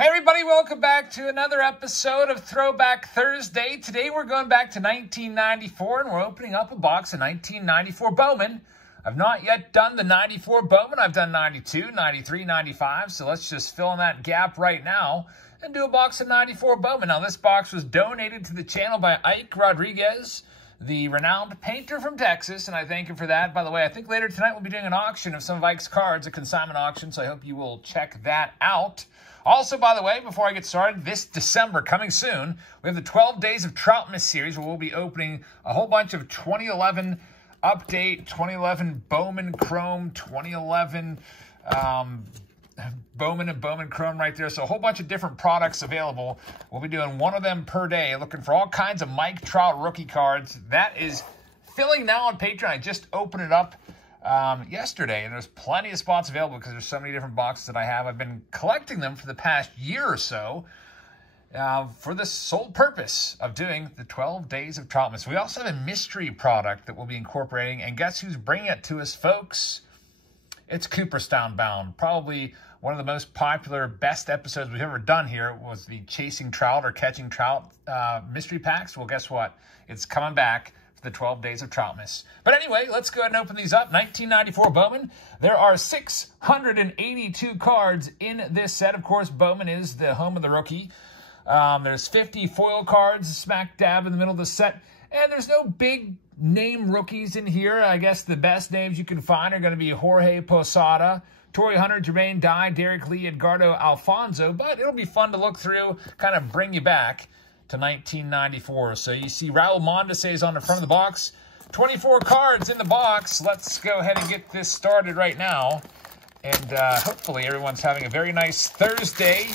Hey everybody, welcome back to another episode of Throwback Thursday. Today we're going back to 1994 and we're opening up a box of 1994 Bowman. I've not yet done the 94 Bowman. I've done 92, 93, 95, so let's just fill in that gap right now and do a box of 94 Bowman. Now this box was donated to the channel by Ike Rodriguez, the renowned painter from Texas, and I thank him for that. By the way, I think later tonight we'll be doing an auction of some of Ike's cards, a consignment auction, so I hope you will check that out. Also, by the way, before I get started, this December, coming soon, we have the 12 Days of Troutmas series where we'll be opening a whole bunch of 2011 update, 2011 Bowman Chrome, 2011 Bowman and Bowman Chrome right there. So a whole bunch of different products available. We'll be doing one of them per day, looking for all kinds of Mike Trout rookie cards. That is filling now on Patreon. I just opened it up yesterday, and there's plenty of spots available because there's so many different boxes that I have. I've been collecting them for the past year or so for the sole purpose of doing the 12 Days of Troutmas. We also have a mystery product that we'll be incorporating, and guess who's bringing it to us, folks? It's Cooperstown bound. Probably one of the most popular, best episodes we've ever done here was the Chasing Trout or Catching Trout mystery packs. Well, guess what? It's coming back for the 12 Days of Troutmas. But anyway, let's go ahead and open these up. 1994 Bowman. There are 682 cards in this set. Of course, Bowman is the home of the rookie. There's 50 foil cards smack dab in the middle of the set. And there's no big name rookies in here. I guess the best names you can find are going to be Jorge Posada, Torrey Hunter, Jermaine Dye, Derek Lee, Edgardo Alfonso. But it'll be fun to look through, kind of bring you back to 1994. So you see Raul Mondesi on the front of the box. 24 cards in the box. Let's go ahead and get this started right now. And hopefully everyone's having a very nice Thursday.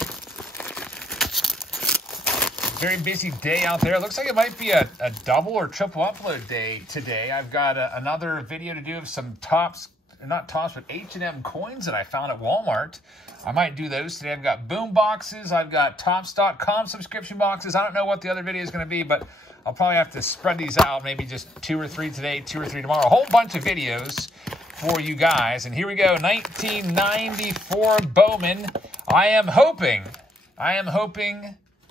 Very busy day out there. It looks like it might be a double or triple upload day today. I've got another video to do of some tops, not tops, but H&M coins that I found at Walmart. I might do those today. I've got boom boxes. I've got Tops.com subscription boxes. I don't know what the other video is going to be, but I'll probably have to spread these out. Maybe just 2 or 3 today, 2 or 3 tomorrow. A whole bunch of videos for you guys. And here we go, 1994 Bowman. I am hoping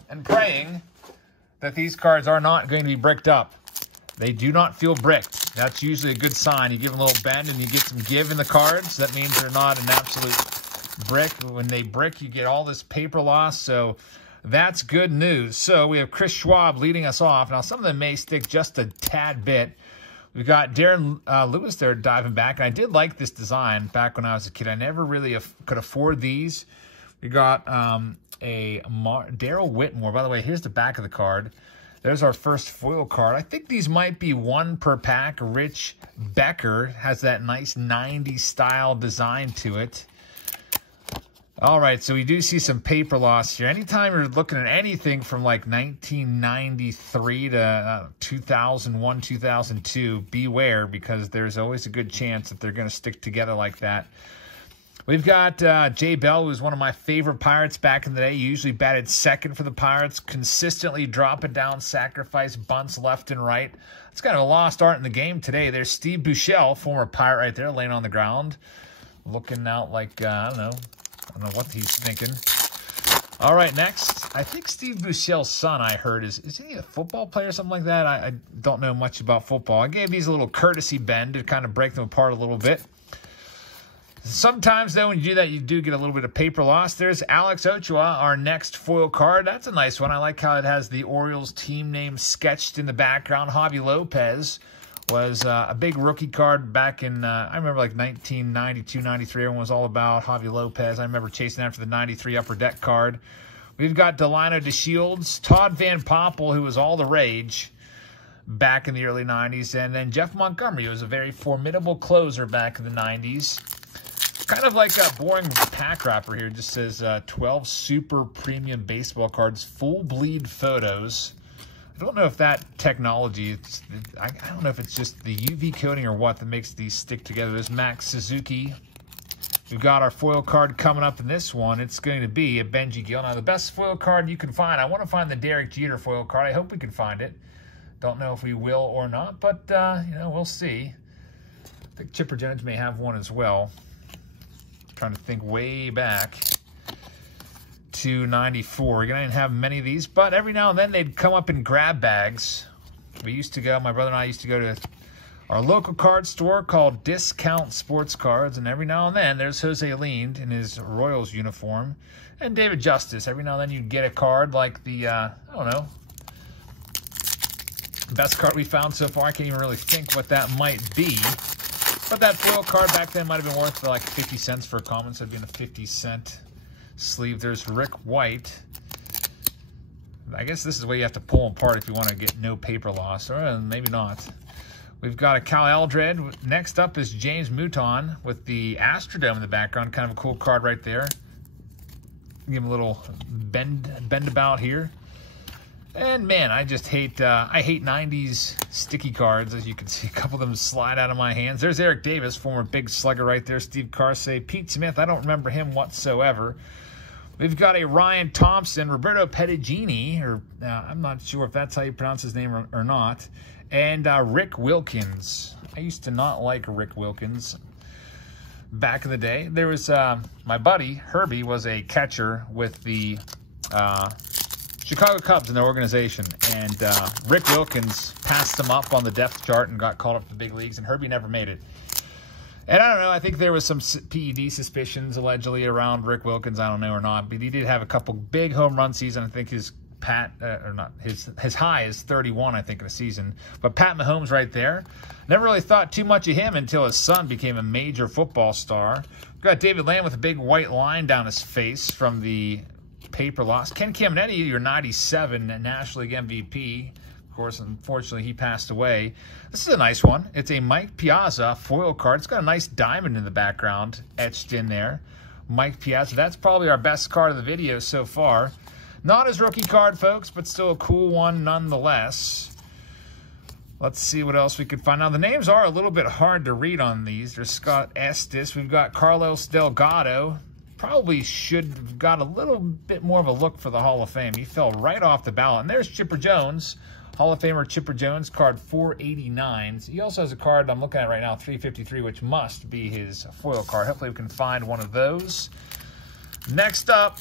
and praying that these cards are not going to be bricked up. They do not feel bricked. That's usually a good sign. You give them a little bend and you get some give in the cards. That means they're not an absolute brick. When they brick, you get all this paper loss. So that's good news. So we have Chris Schwab leading us off. Now, some of them may stick just a tad bit. We've got Darren Lewis there diving back. And I did like this design back when I was a kid. I never really could afford these. We got Daryl Whitmore. By the way, here's the back of the card. There's our first foil card. I think these might be one per pack. Rich Becker has that nice 90s style design to it. All right, so we do see some paper loss here. Anytime you're looking at anything from like 1993 to 2001, 2002, beware, because there's always a good chance that they're going to stick together like that. We've got Jay Bell, who was one of my favorite Pirates back in the day. He usually batted second for the Pirates, consistently dropping down sacrifice bunts left and right. It's kind of a lost art in the game today. There's Steve Buechele, former Pirate right there, laying on the ground, looking out like, I don't know what he's thinking. All right, next. I think Steve Buechele's son, I heard, is he a football player or something like that? I don't know much about football. I gave these a little courtesy bend to kind of break them apart a little bit. Sometimes, though, when you do that, you do get a little bit of paper loss. There's Alex Ochoa, our next foil card. That's a nice one. I like how it has the Orioles team name sketched in the background. Javi Lopez was a big rookie card back in, I remember like 1992, 93. Everyone was all about Javi Lopez. I remember chasing after the 93 Upper Deck card. We've got Delino DeShields, Todd Van Poppel, who was all the rage back in the early 90s, and then Jeff Montgomery, who was a very formidable closer back in the 90s. Kind of like a boring pack wrapper here. It just says 12 super premium baseball cards, full bleed photos. I don't know if that technology, I don't know if it's just the UV coating or what that makes these stick together. There's Max Suzuki. We've got our foil card coming up in this one. It's going to be a Benji Gill. Now, the best foil card you can find, I want to find the Derek Jeter foil card. I hope we can find it. Don't know if we will or not, but, you know, we'll see. I think Chipper Jones may have one as well. Trying to think way back to 94. We're going to have many of these, but every now and then they'd come up in grab bags. We used to go, my brother and I used to go to our local card store called Discount Sports Cards, and every now and then there's Jose Lind in his Royals uniform, and David Justice. Every now and then you'd get a card like the, I don't know, best card we found so far. I can't even really think what that might be. But that foil card back then might have been worth like 50 cents for a common, so it'd be in a 50-cent sleeve. There's Rick White. I guess this is where you have to pull them apart if you want to get no paper loss, or maybe not. We've got a Cal Eldred. Next up is James Mouton with the Astrodome in the background. Kind of a cool card right there. Give him a little bend about here. And man, I just hate, I hate 90s sticky cards. As you can see, a couple of them slide out of my hands. There's Eric Davis, former big slugger right there. Steve Carsey, Pete Smith. I don't remember him whatsoever. We've got a Ryan Thompson, Roberto Pettigini, or I'm not sure if that's how you pronounce his name or not. And Rick Wilkins. I used to not like Rick Wilkins back in the day. There was my buddy, Herbie, was a catcher with the Chicago Cubs in their organization, and Rick Wilkins passed them up on the depth chart and got called up to the big leagues, and Herbie never made it. And I don't know, I think there was some PED suspicions allegedly around Rick Wilkins, I don't know or not, but he did have a couple big home run seasons. I think his his high is 31, I think, in a season. But Pat Mahomes right there. Never really thought too much of him until his son became a major football star. We've got David Lamb with a big white line down his face from the paper loss. Ken Caminiti, your 97 National League MVP. Of course, unfortunately, he passed away. This is a nice one. It's a Mike Piazza foil card. It's got a nice diamond in the background etched in there. Mike Piazza. That's probably our best card of the video so far. Not his rookie card, folks, but still a cool one nonetheless. Let's see what else we could find. Now, the names are a little bit hard to read on these. There's Scott Estes. We've got Carlos Delgado. Probably should have got a little bit more of a look for the Hall of Fame. He fell right off the ballot. And there's Chipper Jones, Hall of Famer Chipper Jones, card 489. So he also has a card I'm looking at right now, 353, which must be his foil card. Hopefully we can find one of those. Next up,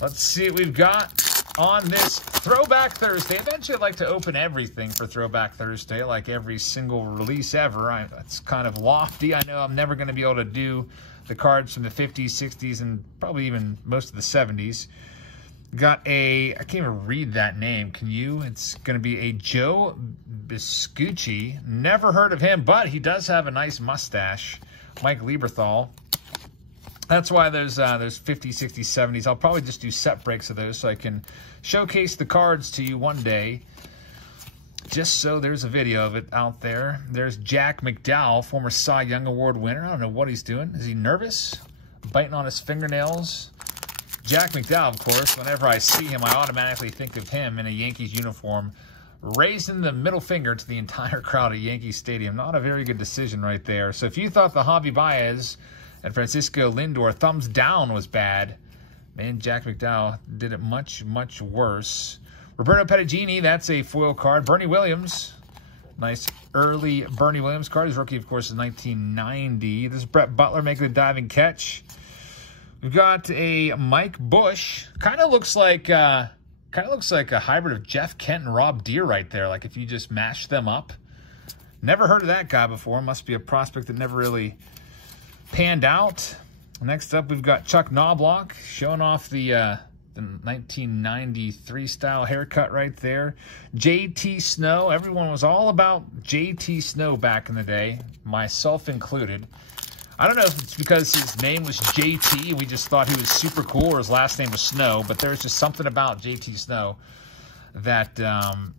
let's see what we've got on this Throwback Thursday. Eventually, I'd like to open everything for Throwback Thursday, like every single release ever. That's kind of lofty. I know I'm never going to be able to do the cards from the 50s, 60s, and probably even most of the 70s. Got a, I can't even read that name, can you? It's going to be a Joe Biscuichi. Never heard of him, but he does have a nice mustache. Mike Lieberthal. That's why there's 50s, 60s, 70s. I'll probably just do set breaks of those so I can showcase the cards to you one day. Just so there's a video of it out there. There's Jack Mcdowell, former Cy Young Award winner. I don't know what he's doing. Is he nervous? Biting on his fingernails? Jack Mcdowell, of course, whenever I see him, I automatically think of him in a Yankees uniform, raising the middle finger to the entire crowd at Yankee Stadium. Not a very good decision right there. So if you thought the Javi Baez and Francisco Lindor thumbs down was bad, man, Jack McDowell did it much, much worse. Roberto Pettigini, that's a foil card. Bernie Williams, nice early Bernie Williams card. His rookie, of course, is 1990. This is Brett Butler making a diving catch. We've got a Mike Bush. Kind of looks like a hybrid of Jeff Kent and Rob Deere right there. Like if you just mash them up. Never heard of that guy before. Must be a prospect that never really panned out. Next up, we've got Chuck Nawblock showing off the 1993 style haircut right there. JT Snow. Everyone was all about JT Snow back in the day, myself included. I don't know if it's because his name was JT and we just thought he was super cool, or his last name was Snow, but there's just something about JT Snow that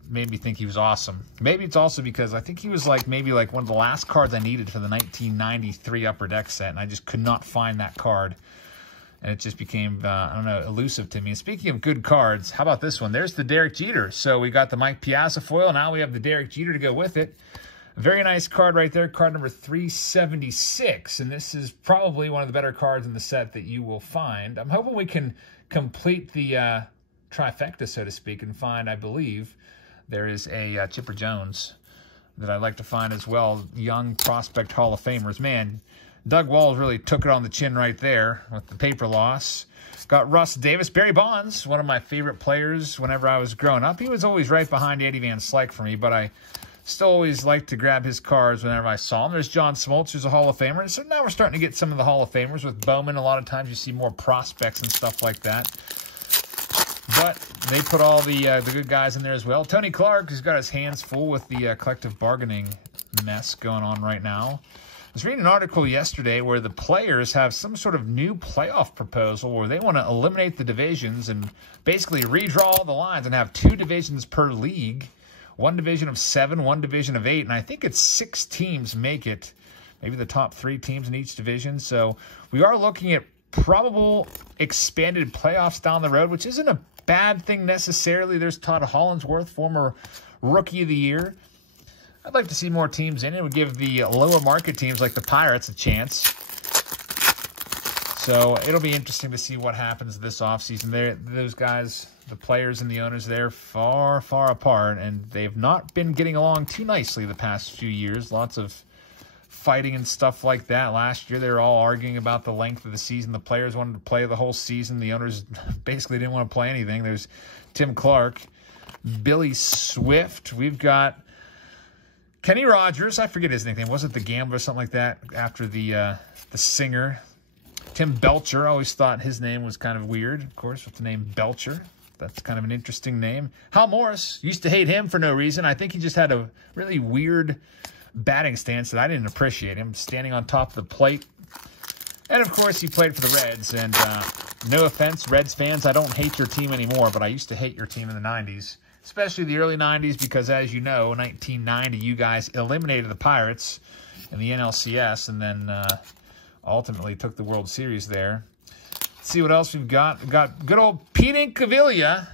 made me think he was awesome. Maybe it's also because I think he was maybe one of the last cards I needed for the 1993 Upper Deck set, and I just could not find that card. And it just became, I don't know, elusive to me. And speaking of good cards, how about this one? There's the Derek Jeter. So we got the Mike Piazza foil. Now we have the Derek Jeter to go with it. Very nice card right there, card number 376. And this is probably one of the better cards in the set that you will find. I'm hoping we can complete the trifecta, so to speak, and find, I believe, there is a Chipper Jones that I'd like to find as well. Young prospect Hall of Famers. Man, Doug Walls really took it on the chin right there with the paper loss. Got Russ Davis. Barry Bonds, one of my favorite players whenever I was growing up. He was always right behind Eddie Van Slyke for me, but I still always liked to grab his cards whenever I saw him. There's John Smoltz, who's a Hall of Famer. So now we're starting to get some of the Hall of Famers with Bowman. A lot of times you see more prospects and stuff like that. But they put all the good guys in there as well. Tony Clark, who's got his hands full with the collective bargaining mess going on right now. I was reading an article yesterday where the players have some sort of new playoff proposal where they want to eliminate the divisions and basically redraw the lines and have 2 divisions per league. 1 division of 7, 1 division of 8, and I think it's 6 teams make it. Maybe the top 3 teams in each division. So we are looking at probable expanded playoffs down the road, which isn't a bad thing necessarily. There's Todd Hollandsworth, former Rookie of the Year. I'd like to see more teams in it. It would give the lower market teams like the Pirates a chance. So it'll be interesting to see what happens this offseason. Those guys, the players and the owners, they're far, far apart, and they've not been getting along too nicely the past few years. Lots of fighting and stuff like that. Last year, they were all arguing about the length of the season. The players wanted to play the whole season. The owners basically didn't want to play anything. There's Tim Clark, Billy Swift. We've got Kenny Rogers. I forget his nickname. Was it the Gambler or something like that after the singer? Tim Belcher. I always thought his name was kind of weird, of course, with the name Belcher. That's kind of an interesting name. Hal Morris. Used to hate him for no reason. I think he just had a really weird batting stance that I didn't appreciate. Him standing on top of the plate. And, of course, he played for the Reds. And no offense, Reds fans, I don't hate your team anymore, but I used to hate your team in the 90s, especially the early 90s because, as you know, 1990, you guys eliminated the Pirates in the NLCS and then ultimately took the World Series there. Let's see what else we've got. We've got good old Pete Incaviglia.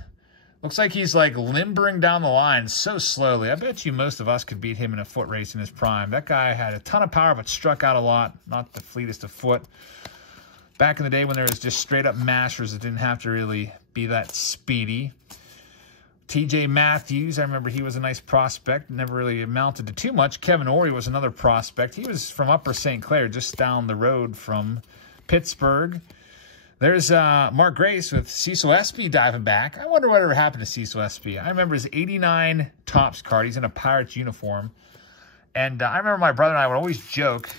Looks like he's like limbering down the line so slowly. I bet you most of us could beat him in a foot race in his prime. That guy had a ton of power but struck out a lot. Not the fleetest of foot. Back in the day when there was just straight up mashers that didn't have to really be that speedy. TJ Matthews, I remember he was a nice prospect. Never really amounted to too much. Kevin Ory was another prospect. He was from Upper St. Clair, just down the road from Pittsburgh. There's Mark Grace with Cecil Espy diving back. I wonder whatever happened to Cecil Espy. I remember his 89 Topps card. He's in a Pirates uniform. And I remember my brother and I would always joke.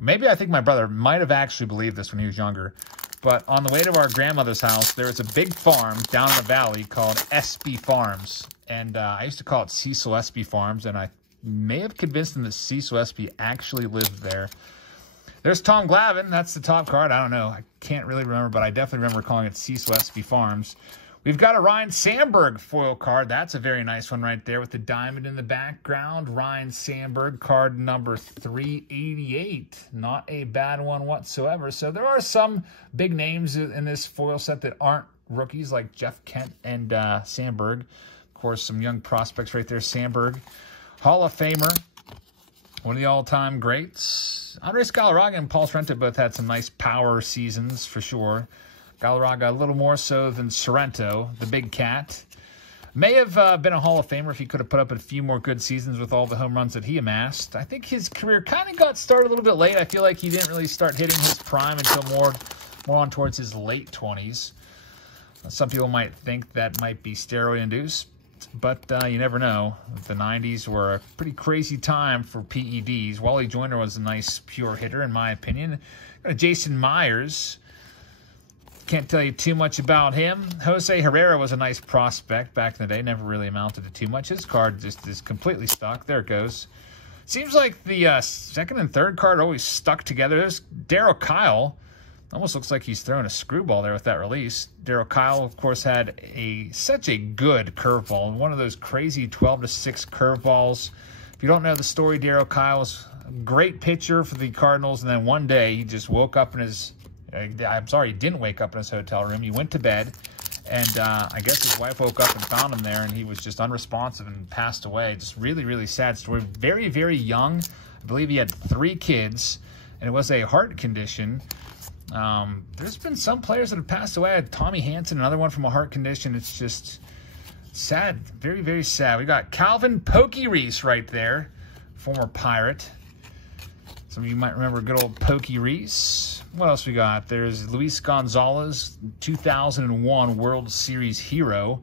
Maybe I think my brother might have actually believed this when he was younger. But on the way to our grandmother's house, there was a big farm down in the valley called Espy Farms. And I used to call it Cecil Espy Farms. And I may have convinced him that Cecil Espy actually lived there. There's Tom Glavine. That's the top card. I don't know. I can't really remember, but I definitely remember calling it Cecil Espy Farms. We've got a Ryan Sandberg foil card. That's a very nice one right there with the diamond in the background. Ryan Sandberg, card number 388. Not a bad one whatsoever. So there are some big names in this foil set that aren't rookies like Jeff Kent and Sandberg. Of course, some young prospects right there. Sandberg, Hall of Famer. One of the all-time greats. Andres Galarraga and Paul Sorrento both had some nice power seasons for sure. Galarraga a little more so than Sorrento, the big cat. May have been a Hall of Famer if he could have put up a few more good seasons with all the home runs that he amassed. I think his career kind of got started a little bit late. I feel like he didn't really start hitting his prime until more on towards his late 20s. Some people might think that might be steroid-induced. But you never know. The 90s were a pretty crazy time for PEDs. Wally Joyner was a nice pure hitter, in my opinion. Jason Myers. Can't tell you too much about him. Jose Herrera was a nice prospect back in the day. Never really amounted to too much. His card just is completely stuck. There it goes. Seems like the second and third card always stuck together. There's Daryl Kyle. Almost looks like he's throwing a screwball there with that release. Daryl Kyle, of course, had such a good curveball. And one of those crazy 12-6 curveballs. If you don't know the story, Daryl Kyle was a great pitcher for the Cardinals. And then one day he just woke up in his... I'm sorry, he didn't wake up in his hotel room. He went to bed. And I guess his wife woke up and found him there. And he was just unresponsive and passed away. Just really, really sad story. Very, very young. I believe he had 3 kids. And it was a heart condition. There's been some players that have passed away. I had Tommy Hanson, another one from a heart condition. It's just sad. Very, very sad. We got Calvin Pokey Reese right there, former Pirate. Some of you might remember good old Pokey Reese. What else we got? There's Luis Gonzalez, 2001 World Series hero.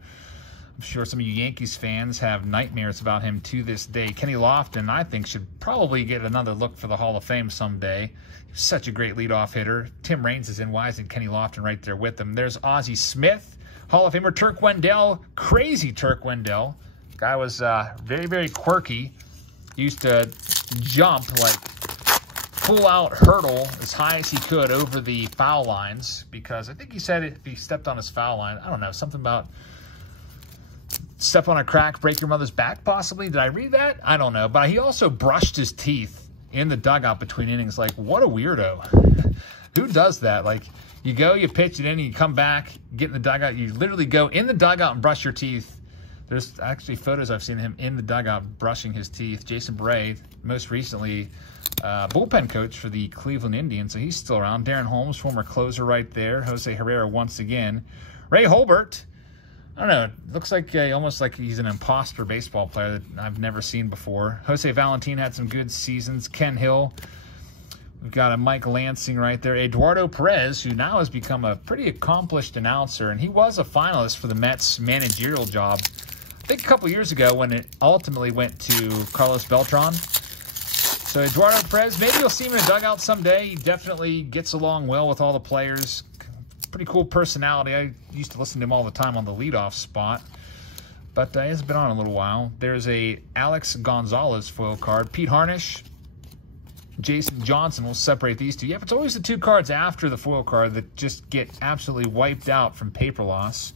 I'm sure some of you Yankees fans have nightmares about him to this day. Kenny Lofton, I think, should probably get another look for the Hall of Fame someday. He's such a great leadoff hitter. Tim Raines is in. Why isn't Kenny Lofton right there with him? There's Ozzie Smith, Hall of Famer. Turk Wendell, crazy Turk Wendell. Guy was very, very quirky. Used to jump like full-out hurdle as high as he could over the foul lines, because I think he said if he stepped on his foul line, I don't know, something about step on a crack, break your mother's back, possibly. Did I read that? I don't know. But he also brushed his teeth in the dugout between innings. Like, what a weirdo. Who does that? Like, you go, you pitch it in, you come back, get in the dugout. You literally go in the dugout and brush your teeth. There's actually photos I've seen him in the dugout brushing his teeth. Jason Bray, most recently, bullpen coach for the Cleveland Indians, so he's still around. Darren Holmes, former closer right there. Jose Herrera once again. Ray Holbert, I don't know, it looks like almost like he's an imposter baseball player that I've never seen before. Jose Valentin had some good seasons. Ken Hill. We've got a Mike Lansing right there. Eduardo Perez, who now has become a pretty accomplished announcer, and he was a finalist for the Mets managerial job, I think a couple years ago, when it ultimately went to Carlos Beltran. So Eduardo Perez, maybe you'll see him in a dugout someday. He definitely gets along well with all the players. Pretty cool personality. I used to listen to him all the time on the leadoff spot, but he hasn't been on in a little while. There's a Alex Gonzalez foil card. Pete Harnish, Jason Johnson. Will separate these two. Yeah, it's always the two cards after the foil card that just get absolutely wiped out from paper loss.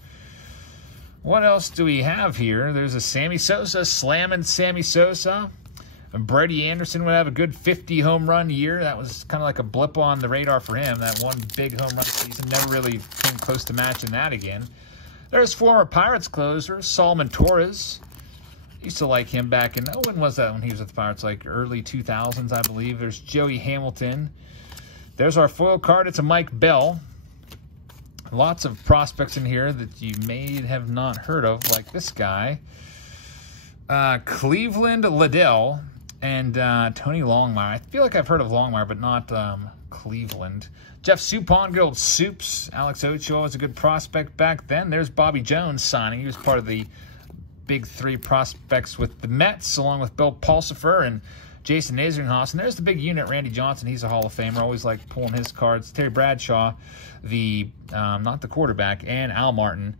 What else do we have here? There's a Sami Sosa, slamming Sami Sosa. Brady Anderson would have a good 50 home run year. That was kind of like a blip on the radar for him. That one big home run season. Never really came close to matching that again. There's former Pirates closer, Solomon Torres. Used to like him back in, when was that when he was with the Pirates? Like early 2000s, I believe. There's Joey Hamilton. There's our foil card. It's a Mike Bell. Lots of prospects in here that you may have not heard of, like this guy. Cleveland Liddell. And Tony Longmire. I feel like I've heard of Longmire, but not Cleveland. Jeff Suppan, good old Soups. Alex Ochoa was a good prospect back then. There's Bobby Jones signing. He was part of the big three prospects with the Mets, along with Bill Paulsifer and Jason Naseringhaus. And there's the big unit, Randy Johnson. He's a Hall of Famer. Always like pulling his cards. Terry Bradshaw, the not the quarterback, and Al Martin.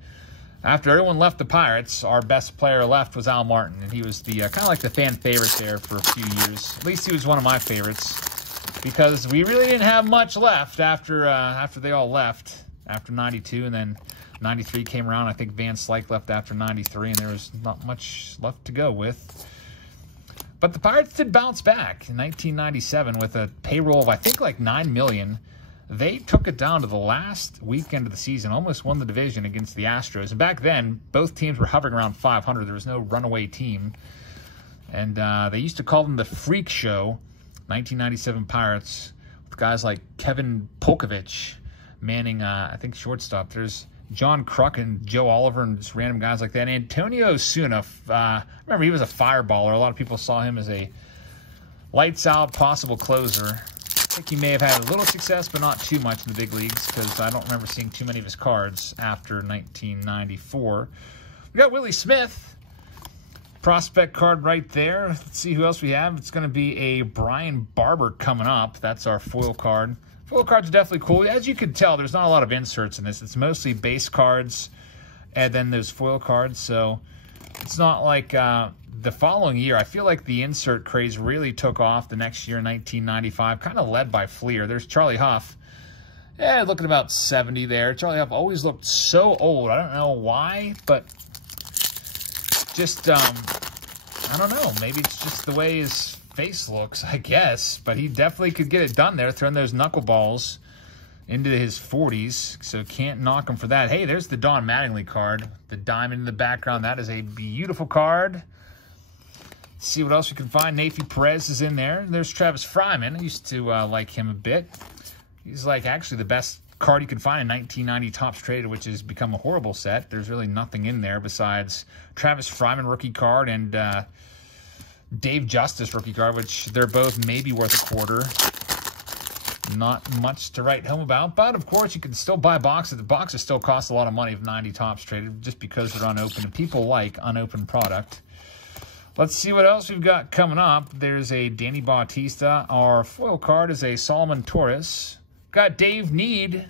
After everyone left the Pirates, our best player left was Al Martin, and he was the kind of like the fan favorite there for a few years. At least he was one of my favorites, because we really didn't have much left after they all left after 92, and then 93 came around. I think Van Slyke left after 93, and there was not much left to go with. But the Pirates did bounce back in 1997 with a payroll of, I think, like $9 million. They took it down to the last weekend of the season, almost won the division against the Astros. And back then, both teams were hovering around 500. There was no runaway team. And they used to call them the Freak Show, 1997 Pirates, with guys like Kevin Polkovich manning, I think, shortstop. There's John Kruk and Joe Oliver and just random guys like that. Antonio Osuna, remember, he was a fireballer. A lot of people saw him as a lights-out possible closer. I think he may have had a little success, but not too much in the big leagues, because I don't remember seeing too many of his cards after 1994. We got Willie Smith, prospect card right there. Let's see who else we have. It's going to be a Brian Barber coming up. That's our foil card. Foil cards are definitely cool. As you can tell, there's not a lot of inserts in this. It's mostly base cards and then there's foil cards, so it's not like the following year. I feel like the insert craze really took off the next year, 1995, kind of led by Fleer. There's Charlie Huff. Yeah, looking about 70 there. Charlie Huff always looked so old. I don't know why, but just, I don't know. Maybe it's just the way his face looks, I guess. But he definitely could get it done there, throwing those knuckleballs into his 40s. So can't knock him for that. Hey, there's the Don Mattingly card. The diamond in the background. That is a beautiful card. Let's see what else we can find. Nafi Perez is in there. There's Travis Fryman. I used to like him a bit. He's like actually the best card you can find in 1990 Topps Traded, which has become a horrible set. There's really nothing in there besides Travis Fryman rookie card and Dave Justice rookie card, which they're both maybe worth a quarter. Not much to write home about, but of course you can still buy boxes. The boxes still cost a lot of money if 90 tops traded, just because they're unopened, and people like unopened product. Let's see what else we've got coming up. There's a Danny Bautista. Our foil card is a Solomon Torres. Got Dave Need.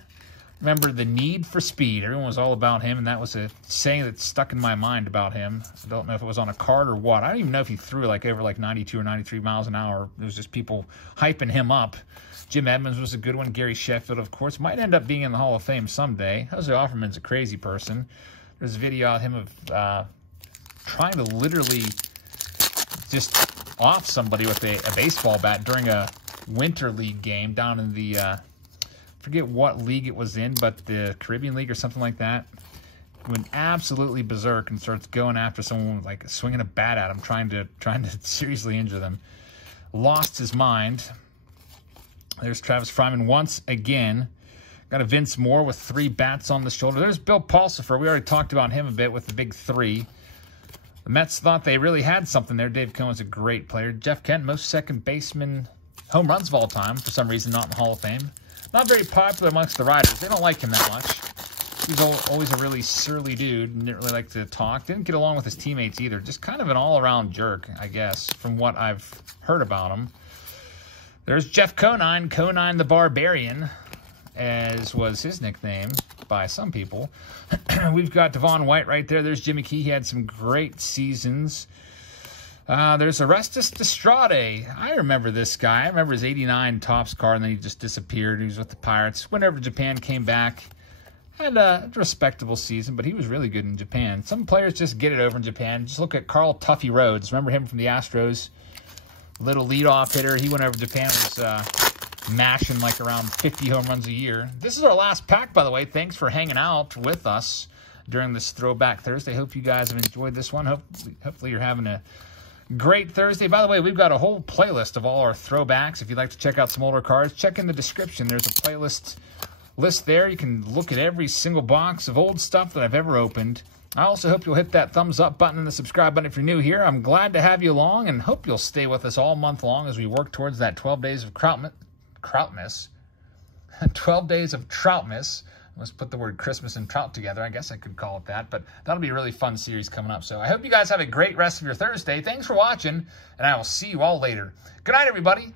Remember the need for speed. Everyone was all about him, and that was a saying that stuck in my mind about him. I don't know if it was on a card or what. I don't even know if he threw like over like 92 or 93 miles an hour. It was just people hyping him up. Jim Edmonds was a good one. Gary Sheffield, of course, might end up being in the Hall of Fame someday. Jose Offerman's a crazy person. There's a video of him of trying to literally just off somebody with a baseball bat during a winter league game down in the, forget what league it was in, but the Caribbean League or something like that. Went absolutely berserk and starts going after someone, like swinging a bat at him, trying to seriously injure them. Lost his mind. There's Travis Fryman once again. Got a Vince Moore with 3 bats on the shoulder. There's Bill Paulsifer. We already talked about him a bit with the big 3. The Mets thought they really had something there. Dave Cohen's a great player. Jeff Kent, most second baseman home runs of all time. For some reason, not in the Hall of Fame. Not very popular amongst the writers. They don't like him that much. He's always a really surly dude and didn't really like to talk. Didn't get along with his teammates either. Just kind of an all-around jerk, I guess, from what I've heard about him. There's Jeff Conine, Conine the Barbarian, as was his nickname by some people. We've got Devon White right there. There's Jimmy Key. He had some great seasons. There's Orestes Destrade. I remember this guy. I remember his 89 Topps card, and then he just disappeared. He was with the Pirates. Went over to Japan, came back. Had a respectable season, but he was really good in Japan. Some players just get it over in Japan. Just look at Carl Tuffy Rhodes. Remember him from the Astros? Little leadoff hitter. He went over to Japan, was mashing like around 50 home runs a year. This is our last pack, by the way. Thanks for hanging out with us during this Throwback Thursday. Hope you guys have enjoyed this one. Hopefully you're having a great Thursday. By the way, we've got a whole playlist of all our throwbacks. If you'd like to check out some older cards, check in the description. There's a playlist list there. You can look at every single box of old stuff that I've ever opened. I also hope you'll hit that thumbs up button and the subscribe button if you're new here. I'm glad to have you along and hope you'll stay with us all month long as we work towards that 12 days of Troutmas. 12 days of Troutmas. Let's put the word Christmas and trout together. I guess I could call it that, but that'll be a really fun series coming up. So I hope you guys have a great rest of your Thursday. Thanks for watching, and I will see you all later. Good night, everybody.